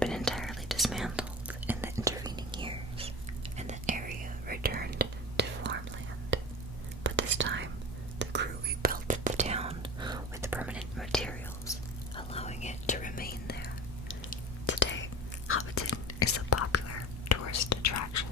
been entirely dismantled in the intervening years, and the area returned to farmland. But this time, the crew rebuilt the town with permanent materials, allowing it to remain there. Today, Hobbiton is a popular tourist attraction,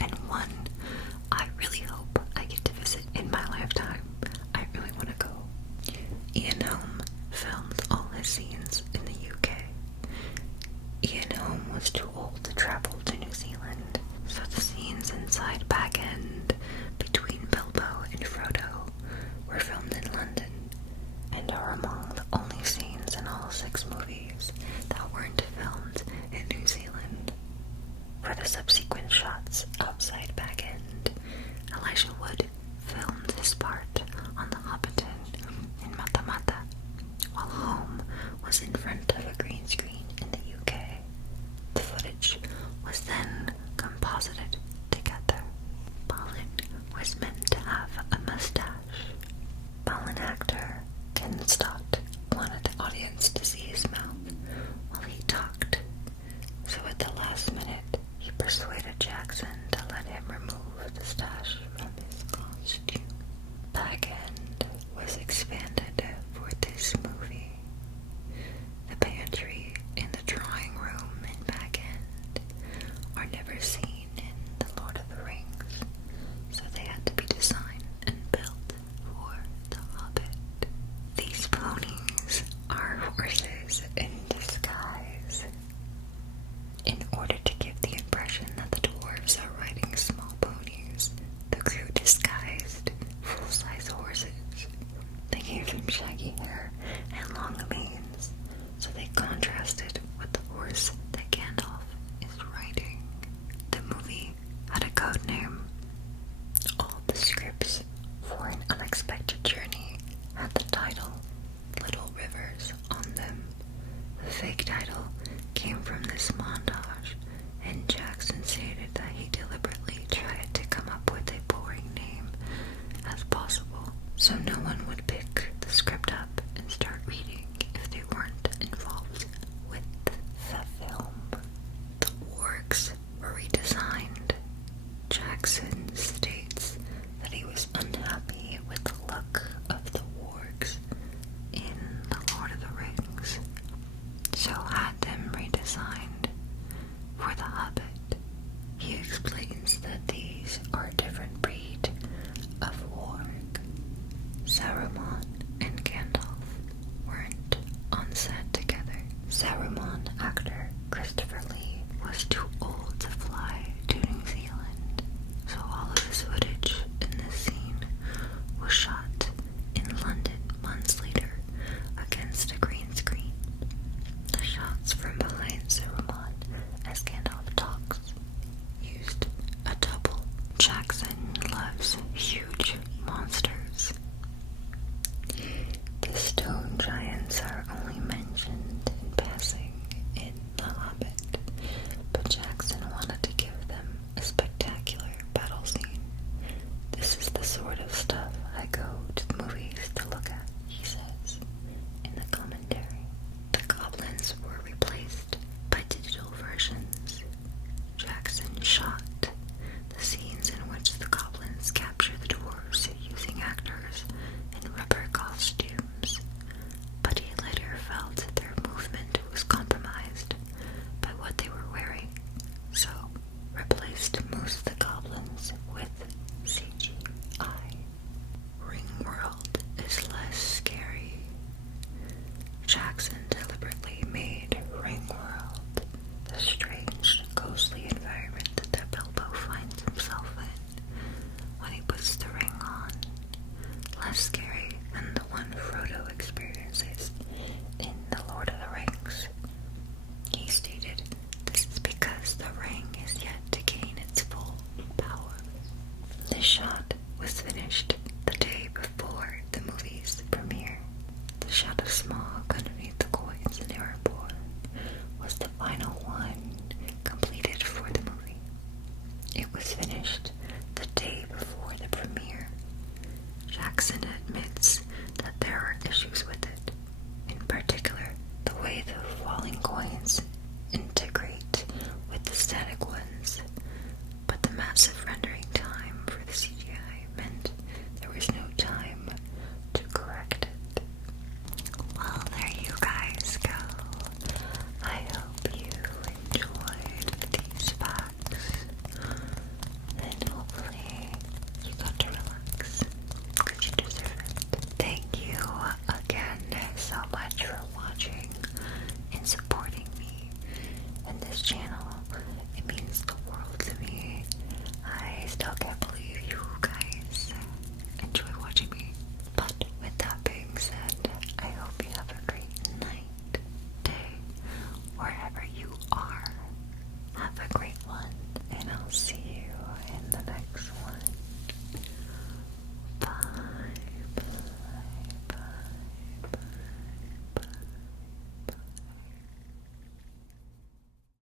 and one I really hope I get to visit in my lifetime. I really want to go. Ian Holm filmed all his scenes in the UK. Ian Holm was too old to travel to New Zealand, so the scenes inside Bag End between Bilbo and Frodo were filmed in London and are among the only scenes in all 6 movies that weren't filmed in New Zealand. For the subsequent shots outside Bag End, Elijah Wood filmed his part on the Hobbiton in Matamata, while Holm was in front of a green screen in the UK. The footage was then composited together. Balin was meant to have a mustache. Balin actor Ken Stott wanted the audience to see his mouth while he talked, so at the last minute he persuaded Jackson to let him remove the stash from his costume. Bag End was expanded for this movie. The pantry and the drawing room in Bag End are never seen in The Lord of the Rings, so they had to be designed and built for The Hobbit. These ponies are horses in disguise. In order to give the impression that the dwarves are riding small ponies, the crew disguised full-size horses. They gave them shaggy hair and long manes, so they contrasted with the horse that Gandalf is riding. The movie had a code name. All the scripts for An Unexpected Journey had the title Little Rivers on them. The fake title came from this montage, and Jackson stated that he deliberately tried to come up with a boring name as possible, so no one would pick the script up